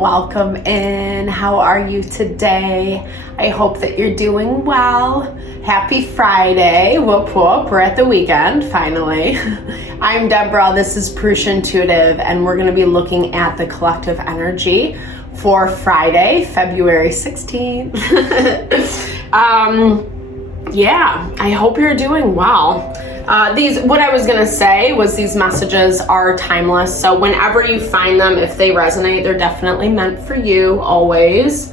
welcome in. How are you today? I hope that you're doing well. Happy Friday. Whoop whoop, we're at the weekend, finally. I'm Deborah, this is Purusha Intuitive, and we're gonna be looking at the collective energy for Friday, February 16th. I hope you're doing well. What I was gonna say was these messages are timeless. So whenever you find them, if they resonate, they're definitely meant for you, always.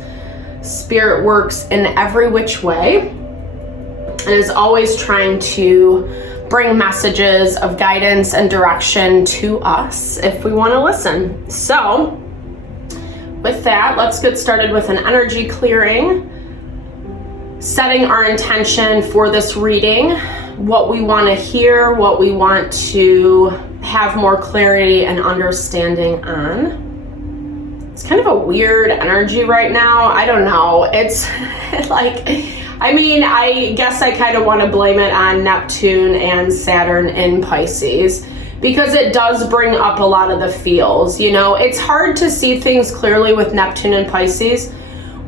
Spirit works in every which way and is always trying to bring messages of guidance and direction to us if we wanna listen. So with that, let's get started with an energy clearing, setting our intention for this reading, what we want to hear, what we want to have more clarity and understanding on. It's kind of a weird energy right now. I don't know. It's like, I guess I kind of want to blame it on Neptune and Saturn in Pisces, because it does bring up a lot of the feels. You know, it's hard to see things clearly with Neptune and Pisces.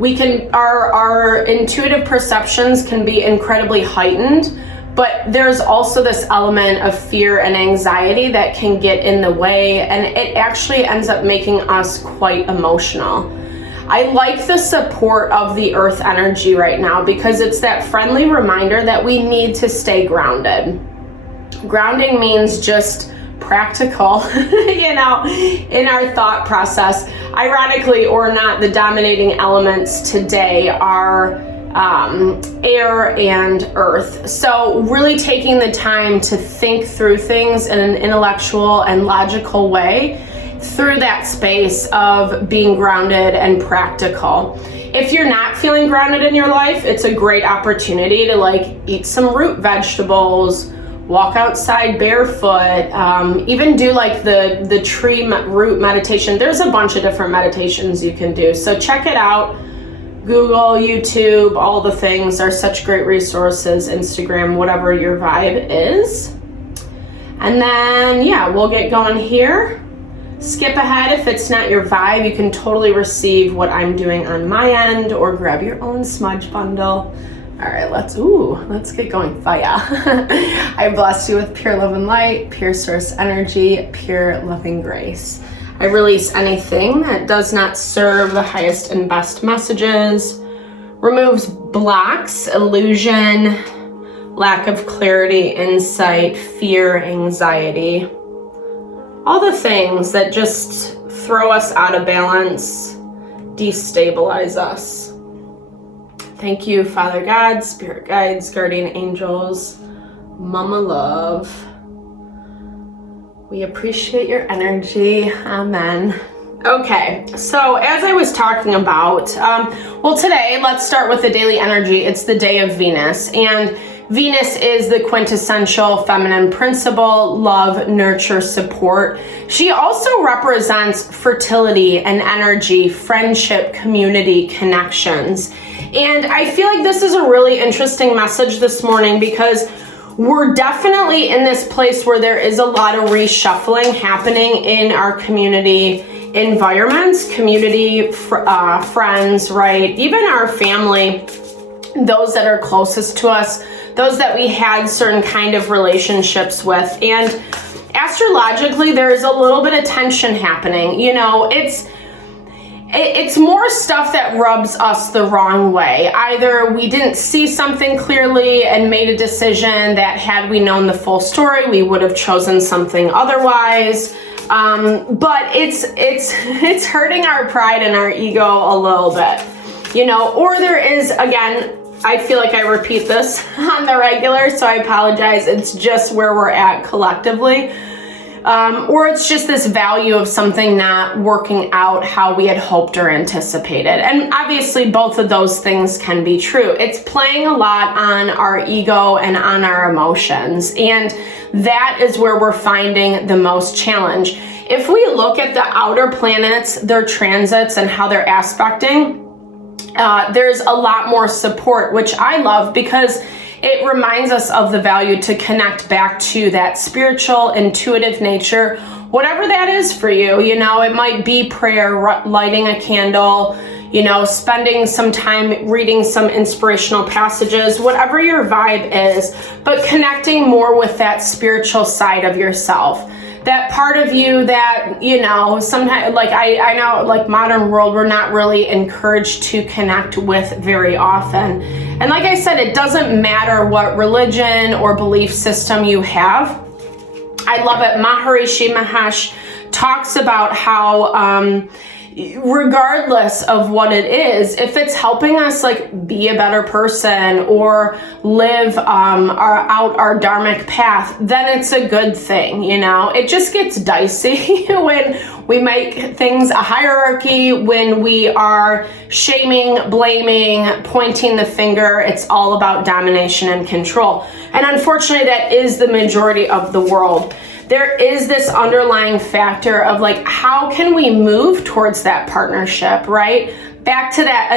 Our intuitive perceptions can be incredibly heightened, but there's also this element of fear and anxiety that can get in the way, and it actually ends up making us quite emotional. I like the support of the earth energy right now because it's that friendly reminder that we need to stay grounded. Grounding means just practical, in our thought process. Ironically or not, the dominating elements today are air and earth. So really taking the time to think through things in an intellectual and logical way through that space of being grounded and practical. If you're not feeling grounded in your life, it's a great opportunity to eat some root vegetables, walk outside barefoot, even do the tree root meditation. There's a bunch of different meditations you can do. So check it out. Google, YouTube, all the things are such great resources. Instagram, whatever your vibe is. And then, we'll get going here. Skip ahead if it's not your vibe. You can totally receive what I'm doing on my end or grab your own smudge bundle. All right, let's get going. Fire. I bless you with pure love and light, pure source energy, pure loving grace. I release anything that does not serve the highest and best messages, removes blocks, illusion, lack of clarity, insight, fear, anxiety, all the things that just throw us out of balance, destabilize us. Thank you, Father God, Spirit Guides, Guardian Angels, Mama Love. We appreciate your energy. Amen. Okay, so as I was talking about, today let's start with the daily energy. It's the day of Venus, and Venus is the quintessential feminine principle, love, nurture, support. She also represents fertility and energy, friendship, community, connections. And I feel like this is a really interesting message this morning because we're definitely in this place where there is a lot of reshuffling happening in our community environments, community friends, right? Even our family, those that are closest to us, those that we had certain kind of relationships with. And astrologically, there's a little bit of tension happening. You know, it's more stuff that rubs us the wrong way. Either we didn't see something clearly and made a decision that had we known the full story, we would have chosen something otherwise. But it's hurting our pride and our ego a little bit, or there is, again, I feel like I repeat this on the regular, so I apologize. It's just where we're at collectively. Or it's just this value of something not working out how we had hoped or anticipated. And obviously both of those things can be true. It's playing a lot on our ego and on our emotions. And that is where we're finding the most challenge. If we look at the outer planets, their transits and how they're aspecting, there's a lot more support, which I love because it reminds us of the value to connect back to that spiritual, intuitive nature whatever that is for you. You know, it might be prayer, lighting a candle, you know, spending some time reading some inspirational passages, whatever your vibe is, but connecting more with that spiritual side of yourself. That part of you that, you know, sometimes, like I know, like modern world, we're not really encouraged to connect with very often. And like I said, it doesn't matter what religion or belief system you have. I love it. Maharishi Mahesh talks about how, regardless of what it is, if it's helping us like be a better person or live out our dharmic path, then it's a good thing. You know, it just gets dicey when we make things a hierarchy, when we are shaming, blaming, pointing the finger. It's all about domination and control. And unfortunately, that is the majority of the world. There is this underlying factor of like, how can we move towards that partnership, right? Back to that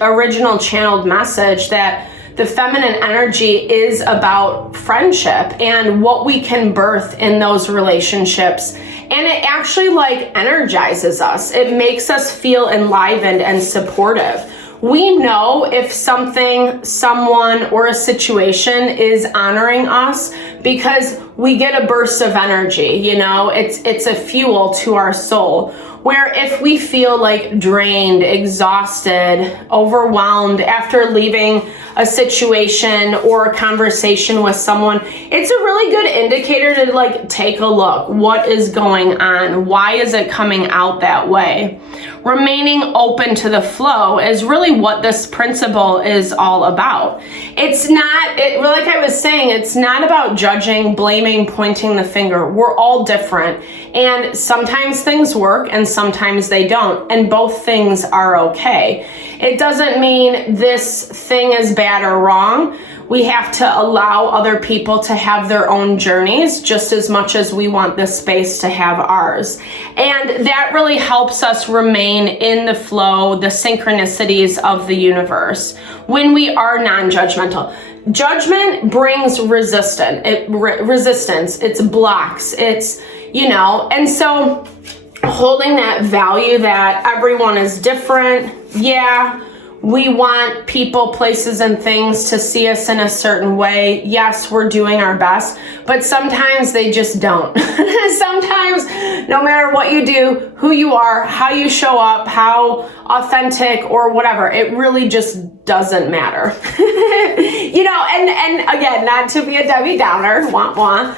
original channeled message that the feminine energy is about friendship and what we can birth in those relationships. And it actually like energizes us. It makes us feel enlivened and supportive. We know if something, someone, or a situation is honoring us because we get a burst of energy, you know, it's a fuel to our soul. Where if we feel like drained, exhausted, overwhelmed after leaving a situation or a conversation with someone, it's a really good indicator to like take a look. What is going on? Why is it coming out that way? Remaining open to the flow is really what this principle is all about. It's not, like I was saying, it's not about judging, blaming, pointing the finger. We're all different. And sometimes things work and sometimes they don't. And both things are okay. It doesn't mean this thing is bad or wrong. We have to allow other people to have their own journeys just as much as we want this space to have ours. And that really helps us remain in the flow, the synchronicities of the universe when we are non-judgmental. Judgment brings resistance, it's blocks, it's, you know, and so holding that value that everyone is different. Yeah, we want people, places, and things to see us in a certain way. Yes, we're doing our best, but sometimes they just don't. Sometimes, no matter what you do, who you are, how you show up, how authentic or whatever, it really just doesn't matter. You know, and again, not to be a Debbie Downer, wah wah.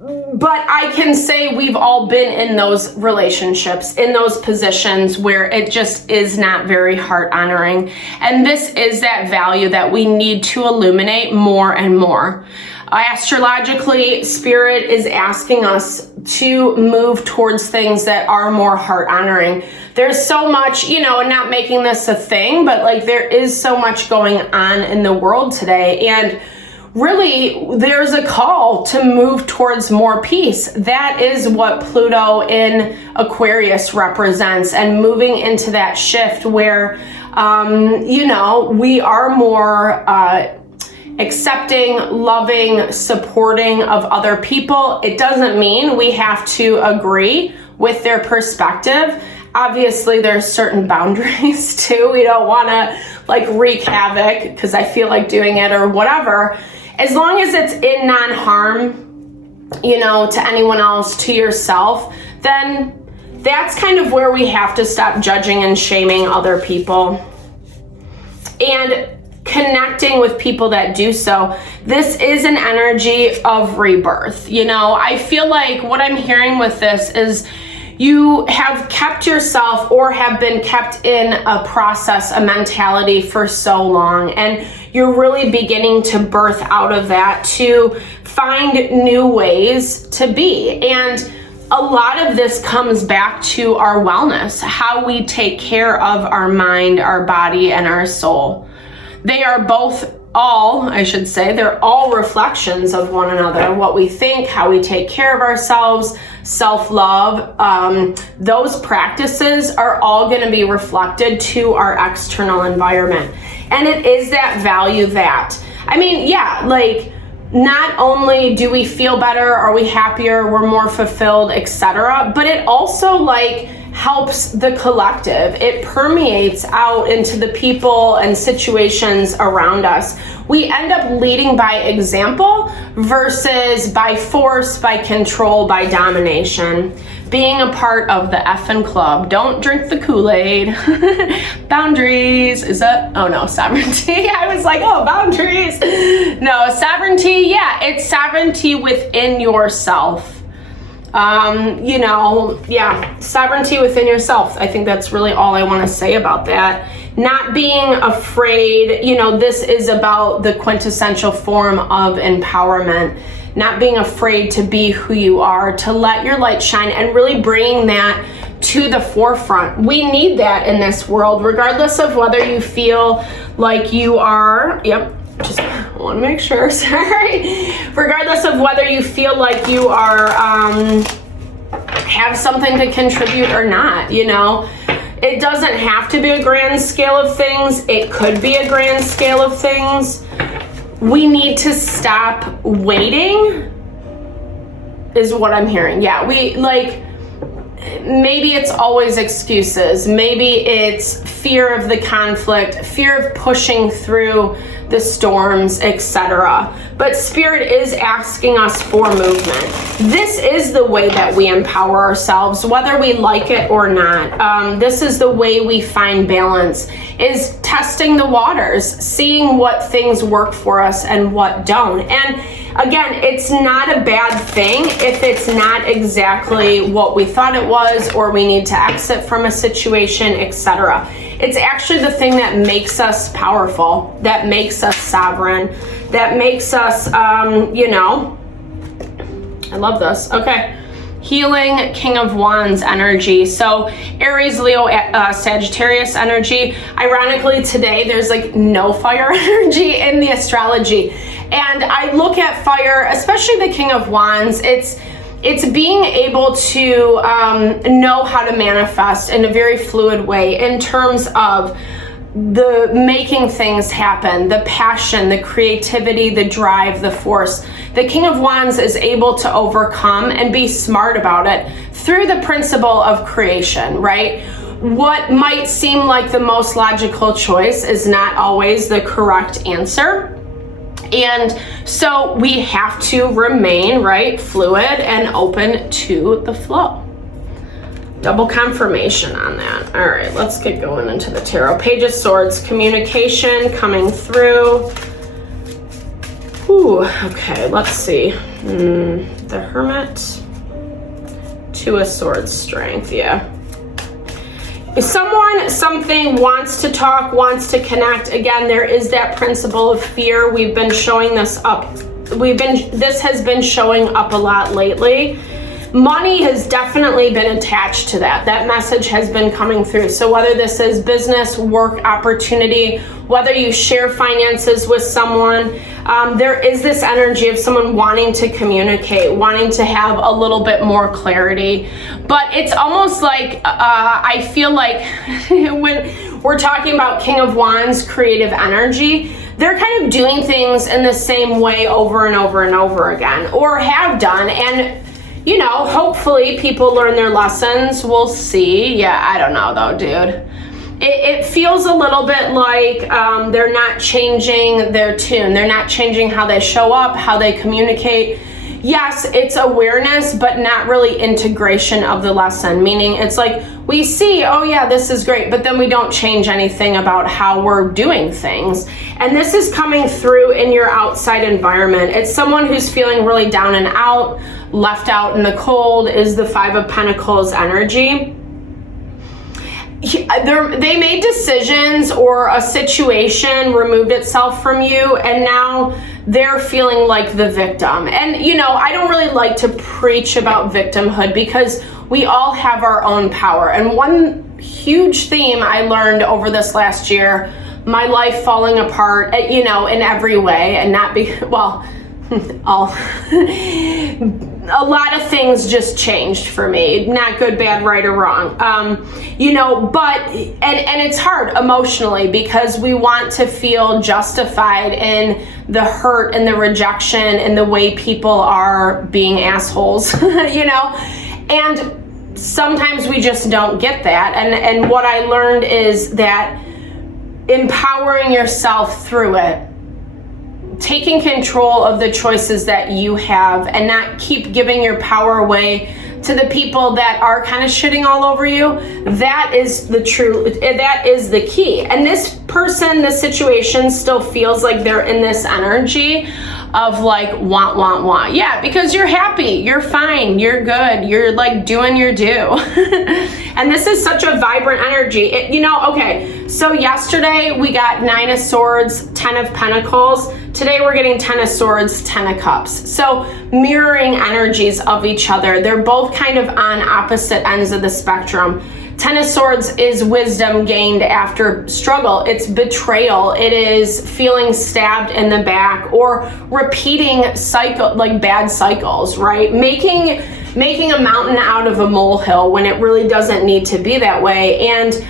But I can say we've all been in those relationships, in those positions where it just is not very heart honoring. And this is that value that we need to illuminate more and more. Astrologically, Spirit is asking us to move towards things that are more heart honoring. There's so much, you know, and not making this a thing, but like there is so much going on in the world today. And really, there's a call to move towards more peace. That is what Pluto in Aquarius represents, and moving into that shift where, you know, we are more accepting, loving, supporting of other people. It doesn't mean we have to agree with their perspective. Obviously, there's certain boundaries too. We don't want to like wreak havoc because I feel like doing it or whatever. As long as it's in non-harm, you know, to anyone else, to yourself, then that's kind of where we have to stop judging and shaming other people and connecting with people that do so. This is an energy of rebirth. You know, I feel like what I'm hearing with this is you have kept yourself or have been kept in a process, a mentality for so long, and you're really beginning to birth out of that to find new ways to be. And a lot of this comes back to our wellness, how we take care of our mind, our body, and our soul. They are they're all reflections of one another. What we think, how we take care of ourselves, self-love, those practices are all going to be reflected to our external environment. And it is that value that, I mean, yeah, like not only do we feel better, are we happier, we're more fulfilled, etc., but it also like helps the collective. It permeates out into the people and situations around us. We end up leading by example versus by force, by control, by domination. Being a part of the effing club. Don't drink the Kool-Aid. Boundaries. Is that? Oh no, sovereignty. I was like, oh, boundaries. No, sovereignty. Yeah, it's sovereignty within yourself. Sovereignty within yourself. I think that's really all I want to say about that. Not being afraid, this is about the quintessential form of empowerment. Not being afraid to be who you are, to let your light shine, and really bringing that to the forefront. We need that in this world, regardless of whether you feel like you are, just want to make sure, sorry. Regardless of whether you feel like you are, have something to contribute or not, It doesn't have to be a grand scale of things. It could be a grand scale of things. We need to stop waiting, is what I'm hearing. Yeah, maybe it's always excuses. Maybe it's fear of the conflict, fear of pushing through the storms, etc. But Spirit is asking us for movement. This is the way that we empower ourselves, whether we like it or not. This is the way we find balance, is testing the waters, seeing what things work for us and what don't. And again, it's not a bad thing if it's not exactly what we thought it was, or we need to exit from a situation, etc. It's actually the thing that makes us powerful, that makes us sovereign, that makes us, I love this. Okay. Healing, King of Wands energy. So Aries, Leo, Sagittarius energy. Ironically, today there's like no fire energy in the astrology. And I look at fire, especially the King of Wands, it's being able to know how to manifest in a very fluid way in terms of the making things happen, the passion, the creativity, the drive, the force. The King of Wands is able to overcome and be smart about it through the principle of creation, right? What might seem like the most logical choice is not always the correct answer. And so we have to remain, right, fluid and open to the flow. Double confirmation on that. All right, let's get going into the tarot. Page of Swords, communication coming through. Ooh, okay, let's see. The Hermit. Two of Swords, Strength, yeah. If someone, something wants to talk, wants to connect, again, there is that principle of fear. We've been showing this up. This has been showing up a lot lately. Money has definitely been attached to that. That message has been coming through. So whether this is business, work, opportunity, whether you share finances with someone, there is this energy of someone wanting to communicate, wanting to have a little bit more clarity. But it's almost like, I feel like when we're talking about King of Wands, creative energy, they're kind of doing things in the same way over and over and over again, or have done. And hopefully people learn their lessons. We'll see. Yeah, I don't know though, dude. It feels a little bit like they're not changing their tune. They're not changing how they show up, how they communicate. Yes, it's awareness, but not really integration of the lesson. Meaning it's like we see, oh yeah, this is great, but then we don't change anything about how we're doing things. And this is coming through in your outside environment. It's someone who's feeling really down and out, left out in the cold, is the Five of Pentacles energy. They made decisions, or a situation removed itself from you, and now they're feeling like the victim. And I don't really like to preach about victimhood, because we all have our own power. And one huge theme I learned over this last year, my life falling apart, in every way, and not a lot of things just changed for me. Not good, bad, right, or wrong. But it's hard emotionally, because we want to feel justified in the hurt and the rejection and the way people are being assholes, you know? And sometimes we just don't get that. And what I learned is that empowering yourself through it, taking control of the choices that you have, and not keep giving your power away to the people that are kind of shitting all over you, that is the key. And this person, the situation still feels like they're in this energy of like want. Yeah, because you're happy, you're fine, you're good, you're like doing your due. And this is such a vibrant energy. Okay, so yesterday we got 9 of Swords, 10 of Pentacles. Today we're getting 10 of Swords, 10 of Cups. So mirroring energies of each other. They're both kind of on opposite ends of the spectrum. 10 of Swords is wisdom gained after struggle. It's betrayal. It is feeling stabbed in the back or repeating bad cycles, right? Making a mountain out of a molehill when it really doesn't need to be that way. And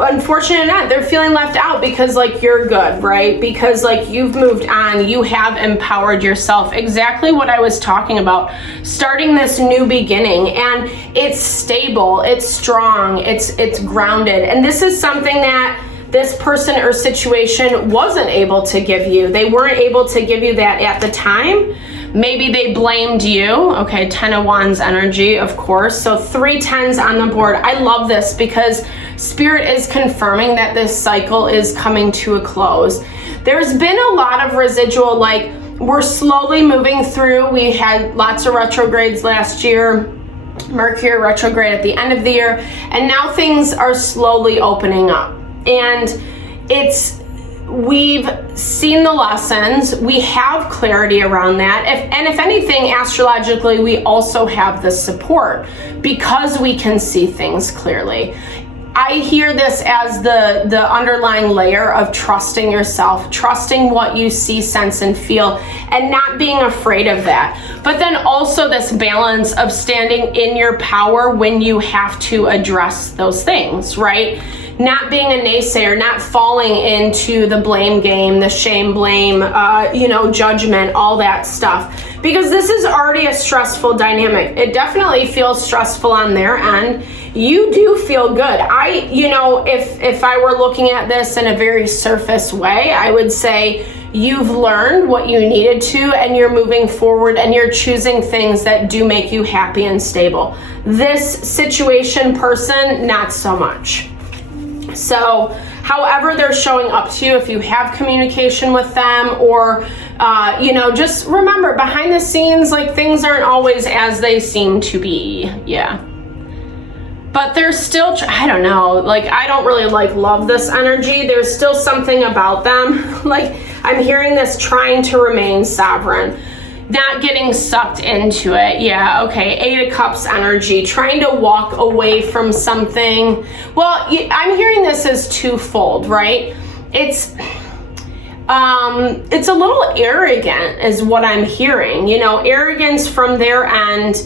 unfortunate enough, they're feeling left out because like you're good, right? Because like you've moved on, you have empowered yourself. Exactly what I was talking about, starting this new beginning, and it's stable, it's strong, it's grounded. And this is something that this person or situation wasn't able to give you. They weren't able to give you that at the time. Maybe they blamed you. Okay, 10 of Wands energy, of course. So 3 10s on the board. I love this because Spirit is confirming that this cycle is coming to a close. There's been a lot of residual, like we're slowly moving through. We had lots of retrogrades last year. Mercury retrograde at the end of the year. And now things are slowly opening up. And we've seen the lessons, we have clarity around that. If anything, astrologically, we also have the support because we can see things clearly. I hear this as the underlying layer of trusting yourself, trusting what you see, sense, and feel, and not being afraid of that. But then also this balance of standing in your power when you have to address those things, right? Not being a naysayer, not falling into the blame game, the shame, blame, judgment, all that stuff. Because this is already a stressful dynamic. It definitely feels stressful on their end. You do feel good. If I were looking at this in a very surface way, I would say you've learned what you needed to, and you're moving forward, and you're choosing things that do make you happy and stable. This situation, person, not so much. So however they're showing up to you, if you have communication with them, or just remember, behind the scenes, like things aren't always as they seem to be. Yeah, but there's still, I don't know, like I don't really love this energy. There's still something about them. Like I'm hearing this trying to remain sovereign, not getting sucked into it. Yeah, okay, 8 of Cups energy, trying to walk away from something. Well, I'm hearing this as twofold, right? It's a little arrogant is what I'm hearing. Arrogance from their end,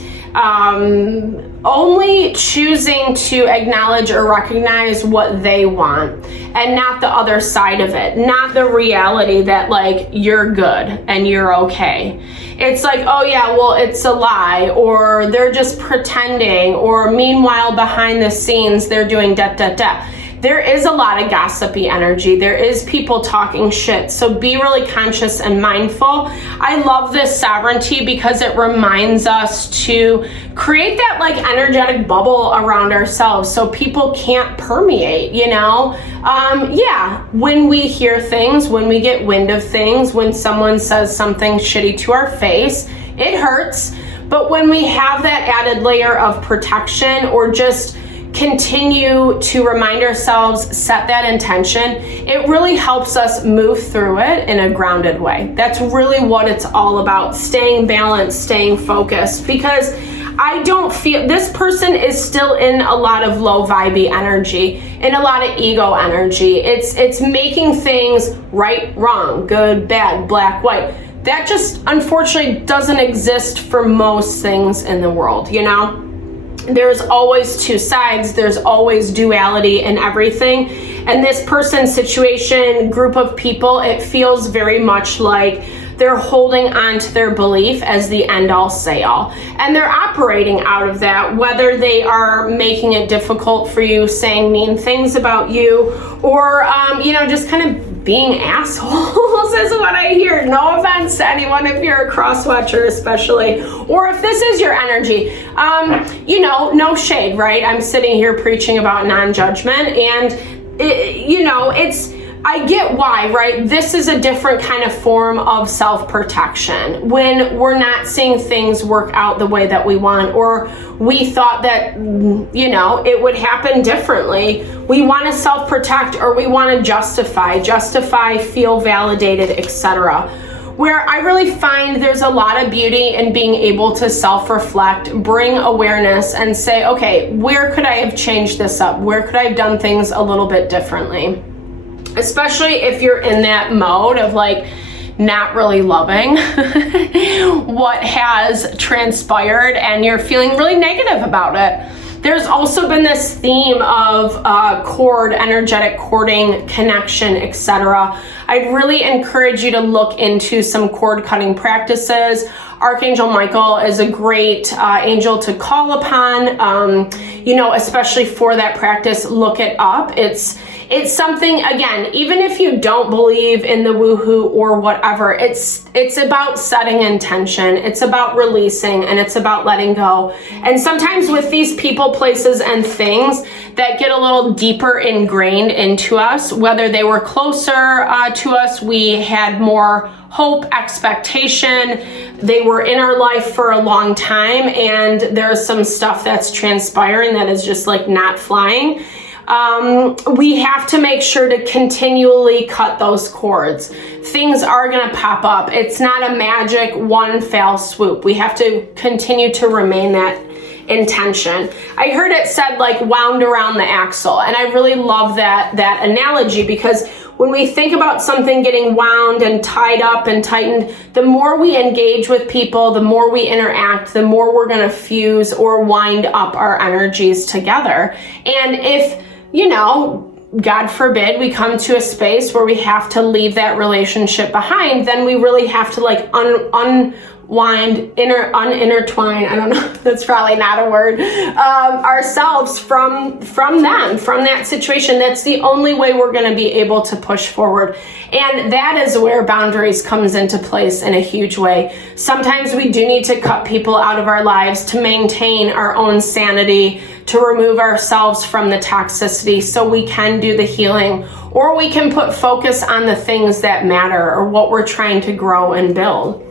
only choosing to acknowledge or recognize what they want and not the other side of it, not the reality that like you're good and you're okay. It's like, oh yeah, well, it's a lie, or they're just pretending, or meanwhile behind the scenes they're doing da. There is a lot of gossipy energy. There is people talking shit. So be really conscious and mindful. I love this sovereignty because it reminds us to create that like energetic bubble around ourselves so people can't permeate, when we hear things, when we get wind of things, when someone says something shitty to our face, it hurts. But when we have that added layer of protection, or just continue to remind ourselves, set that intention, it really helps us move through it in a grounded way. That's really what it's all about, staying balanced, staying focused, because I don't feel this person is still in a lot of low vibey energy, in a lot of ego energy. It's making things right, wrong, good, bad, black, white. That just unfortunately doesn't exist for most things in the world, there's always two sides. There's always duality in everything. And this person, situation, group of people, it feels very much like they're holding on to their belief as the end all say all. And they're operating out of that, whether they are making it difficult for you, saying mean things about you, or, just kind of being assholes is what I hear. No offense to anyone if you're a cross watcher especially, or if this is your energy. No shade, right? I'm sitting here preaching about non-judgment, and I get why, right? This is a different kind of form of self-protection when we're not seeing things work out the way that we want, or we thought that, it would happen differently. We want to self-protect, or we want to justify, feel validated, etc. Where I really find there's a lot of beauty in being able to self-reflect, bring awareness, and say, okay, where could I have changed this up? Where could I have done things a little bit differently? Especially if you're in that mode of like not really loving what has transpired and you're feeling really negative about it. There's also been this theme of energetic cording, connection, etc. I'd really encourage you to look into some cord cutting practices. Archangel Michael is a great angel to call upon, especially for that practice. Look it up. It's something, again, even if you don't believe in the woohoo or whatever, it's about setting intention. It's about releasing, and it's about letting go. And sometimes with these people, places, and things that get a little deeper ingrained into us, whether they were closer to us, we had more hope, expectation, they were in our life for a long time, and there's some stuff that's transpiring that is just like not flying. We have to make sure to continually cut those cords. Things are going to pop up. It's not a magic one fell swoop. We have to continue to remain that intention. I heard it said like wound around the axle, and I really love that analogy, because when we think about something getting wound and tied up and tightened, the more we engage with people, the more we interact, the more we're going to fuse or wind up our energies together. And if, God forbid, we come to a space where we have to leave that relationship behind, then we really have to like unwind, unintertwine, I don't know, that's probably not a word, ourselves from that situation. That's the only way we're going to be able to push forward. And that is where boundaries comes into place in a huge way. Sometimes we do need to cut people out of our lives to maintain our own sanity, to remove ourselves from the toxicity so we can do the healing, or we can put focus on the things that matter or what we're trying to grow and build.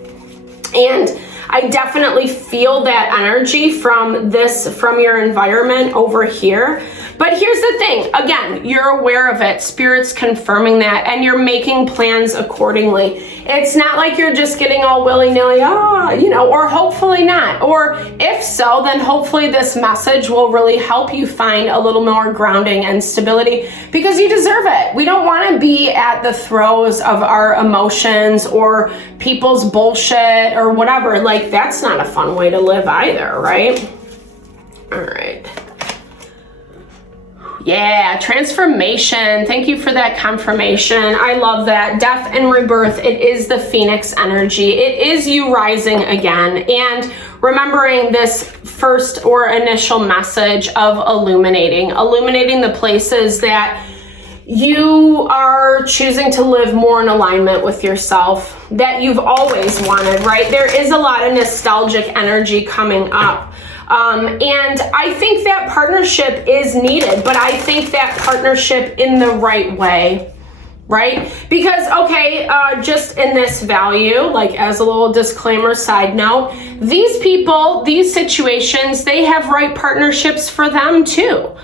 And I definitely feel that energy from your environment over here. But here's the thing, again, you're aware of it, Spirit's confirming that, and you're making plans accordingly. It's not like you're just getting all willy-nilly, or hopefully not. Or if so, then hopefully this message will really help you find a little more grounding and stability, because you deserve it. We don't want to be at the throes of our emotions or people's bullshit or whatever. Like, that's not a fun way to live either, right? All right. Yeah, transformation. Thank you for that confirmation. I love that. Death and rebirth. It is the Phoenix energy. It is you rising again. And remembering this first or initial message of illuminating the places that you are choosing to live more in alignment with yourself that you've always wanted, right? There is a lot of nostalgic energy coming up. And I think that partnership is needed, but I think that partnership in the right way, right? Because, just in this value, like as a little disclaimer side note, these people, these situations, they have right partnerships for them too.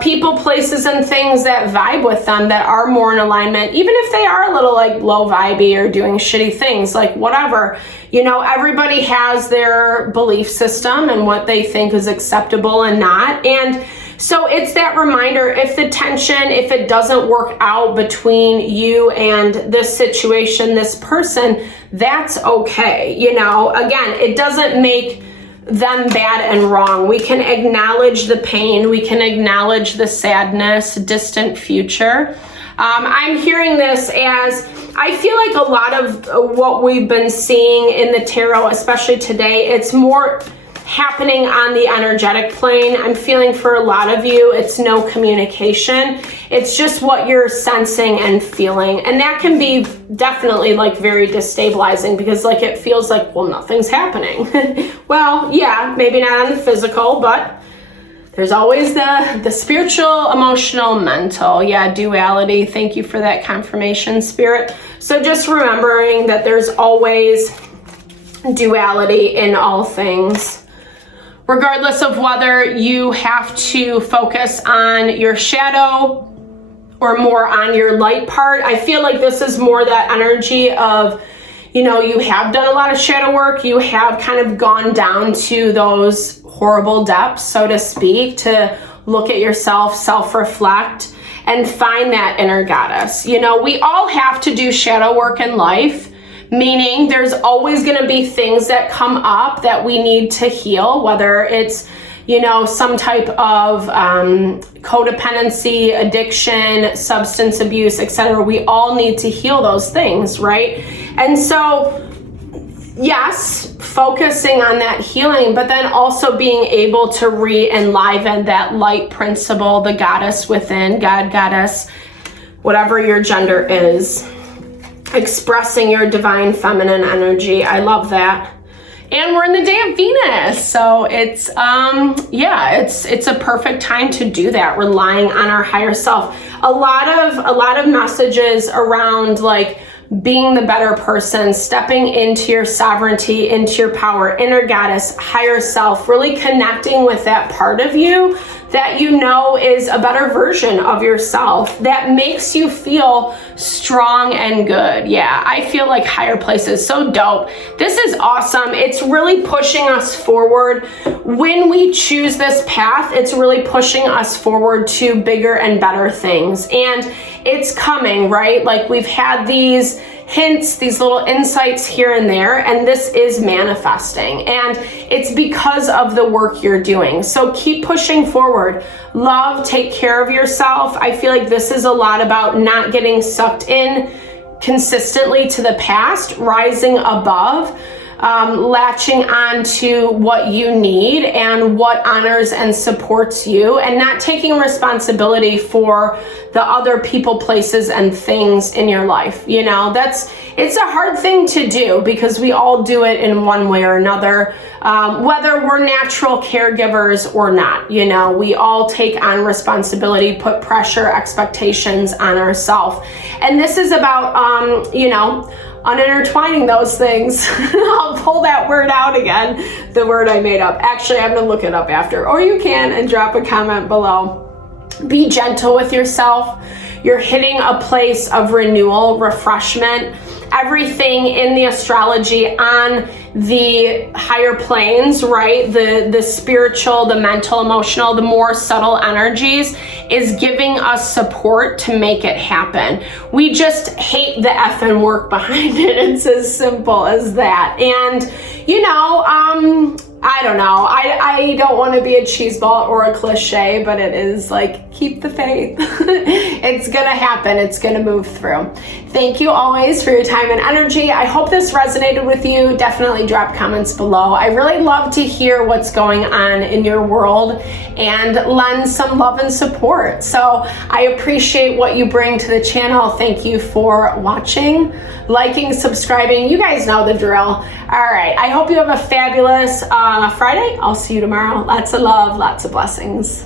People, places, and things that vibe with them, that are more in alignment, even if they are a little like low vibey or doing shitty things, like whatever, everybody has their belief system and what they think is acceptable and not. And so it's that reminder, if the tension, if it doesn't work out between you and this situation, this person, that's okay. Again, it doesn't make them bad and wrong. We can acknowledge the pain. We can acknowledge the sadness, distant future. I'm hearing this as, I feel like a lot of what we've been seeing in the tarot, especially today, it's more happening on the energetic plane. I'm feeling for a lot of you, it's no communication. It's just what you're sensing and feeling. And that can be definitely like very destabilizing, because like it feels like, well, nothing's happening. Well, yeah, maybe not on the physical, but there's always the spiritual, emotional, mental. Yeah, duality. Thank you for that confirmation, Spirit. So just remembering that there's always duality in all things. Regardless of whether you have to focus on your shadow or more on your light part, I feel like this is more that energy of, you know, you have done a lot of shadow work. You have kind of gone down to those horrible depths, so to speak, to look at yourself, self-reflect, and find that inner goddess. You know, we all have to do shadow work in life. Meaning there's always going to be things that come up that we need to heal, whether it's, you know, some type of codependency, addiction, substance abuse, etc. We all need to heal those things, right? And so, yes, focusing on that healing, but then also being able to re-enliven that light principle, the goddess within, God, goddess, whatever your gender is. Expressing your divine feminine energy. I love that. And we're in the day of Venus. So it's, it's a perfect time to do that, relying on our higher self. A lot of messages around like being the better person, stepping into your sovereignty, into your power, inner goddess, higher self, really connecting with that part of you that you know is a better version of yourself, that makes you feel strong and good. Yeah, I feel like higher places, so dope. This is awesome. It's really pushing us forward. When we choose this path, it's really pushing us forward to bigger and better things. And it's coming, right? Like we've had these hints, these little insights here and there, and this is manifesting. And it's because of the work you're doing. So keep pushing forward. Love, take care of yourself. I feel like this is a lot about not getting sucked in consistently to the past, rising above, latching on to what you need and what honors and supports you, and not taking responsibility for the other people, places, and things in your life. You know, it's a hard thing to do because we all do it in one way or another, whether we're natural caregivers or not. You know, we all take on responsibility, put pressure, expectations on ourselves. And this is about, unintertwining those things. I'll pull that word out again, the word I made up. Actually, I'm gonna look it up after, or you can and drop a comment below. Be gentle with yourself. You're hitting a place of renewal, refreshment. Everything in the astrology on the higher planes, right? The spiritual, the mental, emotional, the more subtle energies is giving us support to make it happen. We just hate the effing work behind it. It's as simple as that. And, I don't know. I don't want to be a cheeseball or a cliche, but it is like, keep the faith. It's going to happen. It's going to move through. Thank you always for your time and energy. I hope this resonated with you. Definitely drop comments below. I really love to hear what's going on in your world and lend some love and support. So I appreciate what you bring to the channel. Thank you for watching, liking, subscribing. You guys know the drill. All right. I hope you have a fabulous Friday. I'll see you tomorrow. Lots of love, lots of blessings.